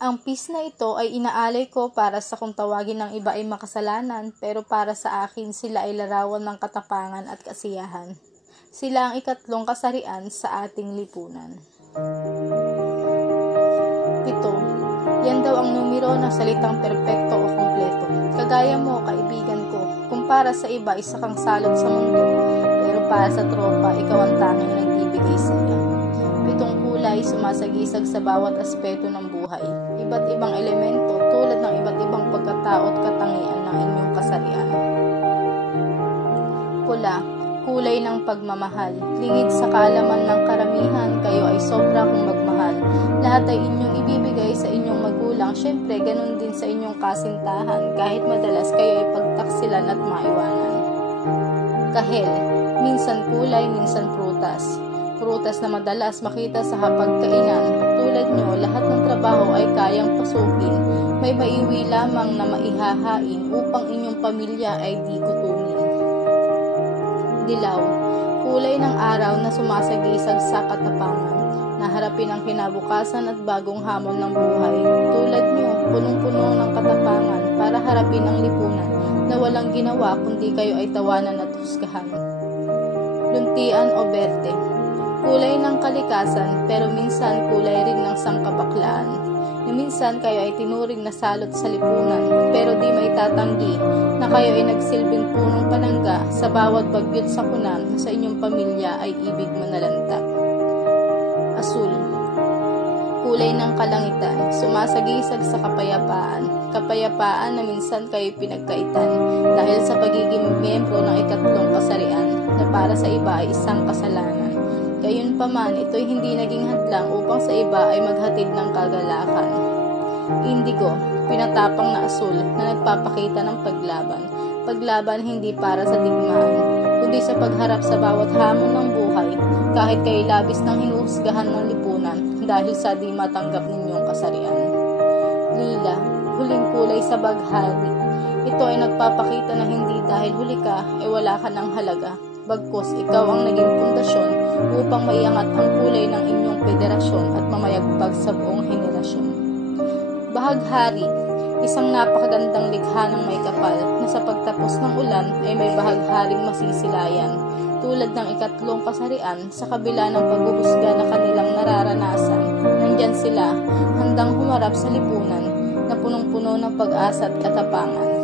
Ang peace na ito ay inaalay ko para sa kung tawagin ng iba ay makasalanan, pero para sa akin sila ay larawan ng katapangan at kasiyahan. Sila ang ikatlong kasarian sa ating lipunan. 7. Yan daw ang numero ng salitang perpekto o kumpleto. Kagaya mo, kaibigan ko, kung para sa iba isa kang salot sa mundo, pero para sa tropa, ikaw ang tanging nagbibigay saya. 7 kulay sumasagisag sa bawat aspeto ng buhay. Iba't ibang elemento tulad ng iba't ibang pagkatao at katangian ng inyong kasarian. Pula, kulay ng pagmamahal. Lingid sa kaalaman ng karamihan, kayo ay sobra kong magmahal. Lahat ay inyong ibibigay sa inyong magulang. Syempre, ganun din sa inyong kasintahan, kahit madalas kayo ay pagtaksilan at maiwanan. Kahel, minsan kulay, minsan prutas. Prutas na madalas makita sa hapagkainan. Tulad nyo, lahat ng trabaho ay kayang pasukin. May maiwi lamang na maihahain upang inyong pamilya ay di gutumin. Dilaw, kulay ng araw na sumasagisag sa katapangan. Naharapin ang kinabukasan at bagong hamon ng buhay. Tulad nyo, punong-puno ng katapangan para harapin ang lipunan na walang ginawa kundi kayo ay tawanan at husgahan. Luntian o berde, kulay ng kalikasan pero minsan kulay rin ng sangkapaklaan. Na minsan kayo ay tinuring na salot sa lipunan pero di may tatanggi na kayo ay nagsilbing punong panangga sa bawat bagyot sakuna sa inyong pamilya ay ibig manalantap. Asul, kulay ng kalangitan, sumasagisag sa kapayapaan. Kapayapaan na minsan kayo pinagkaitan dahil sa pagiging miyembro ng ikatlong kasarian na para sa iba ay isang kasalanan. Gayunpaman, ito'y hindi naging hadlang upang sa iba ay maghatid ng kagalakan. Indigo, pinatapang na asul na nagpapakita ng paglaban. Paglaban hindi para sa digmaan, kundi sa pagharap sa bawat hamon ng buhay, kahit kayo labis ng hinuhusgahan ng lipunan dahil sa di matanggap ninyong kasarian. Lila, huling kulay sa baghari. Ito ay nagpapakita na hindi dahil huli ka ay wala ka ng halaga. Bagkus ikaw ang naging pundasyon upang maiangat ang kulay ng inyong federasyon at mamayagpag sa buong henerasyon. Bahaghari, isang napakagandang likha ng may kapal na sa pagtapos ng ulan ay may bahagharing masisilayan. Tulad ng ikatlong kasarian, sa kabila ng paghuhusga na kanilang nararanasan, nandyan sila handang humarap sa lipunan na punong-puno ng pag-asa at katapangan.